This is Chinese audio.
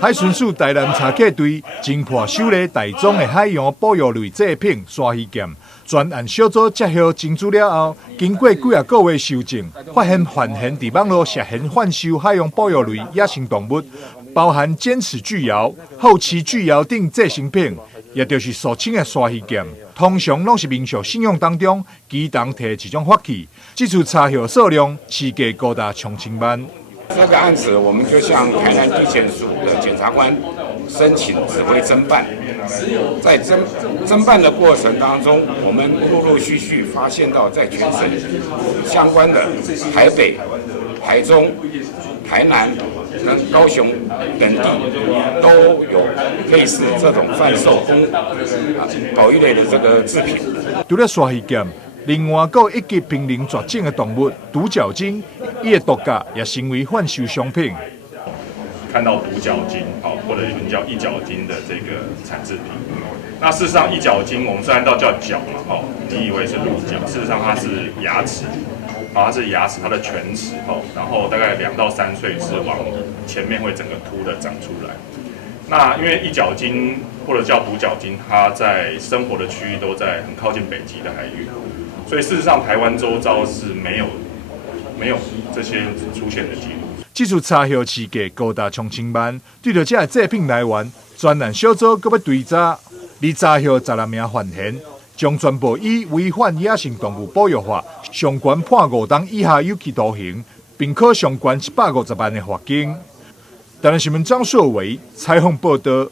海巡署台南查缉队侦破狩猎大宗的海洋保育类制品沙鱼剑，专案小组接获真资料后，经过几啊个月搜证，发现犯现伫网络涉嫌贩售海洋保育类野生动物，包含尖齿巨鳐、后鳍巨鳐等制成品，也就是俗称的沙鱼剑。通常拢是民俗信仰当中忌当摕一种法器，这次查获数量市价高达2000万。这个案子，我们就向台南地检署的检察官申请指挥侦办。在侦办的过程当中，我们陆陆续续发现到，在全省相关的台北、台中、台南跟高雄等地都有类似这种贩售保育类的这个制品。除了沙鱼剑，另外，还有一级濒临绝种的动物独角鲸，伊的毒价也成为贩售商品。看到独角鲸，或者有人叫一角鲸的这个产制品。那事实上，一角鲸我们虽然都叫角嘛，你以为是鹿角，事实上它是牙齿，它是牙齿，它的犬齿，然后大概2到3岁是往前面会整个凸的长出来。那因为一角鲸或者叫独角鲸，它在生活的区域都在很靠近北极的海域。所以事实上，台湾周遭是没有这些出现的记录。这次查获市价高达2000万，对着这制品来源，专案小组搁要追查，而查获16名犯嫌，将全部以违反野生动物保育法，上悬判5年以下有期徒刑，并可上悬150万的罚金。台南新闻张硕维采访报道。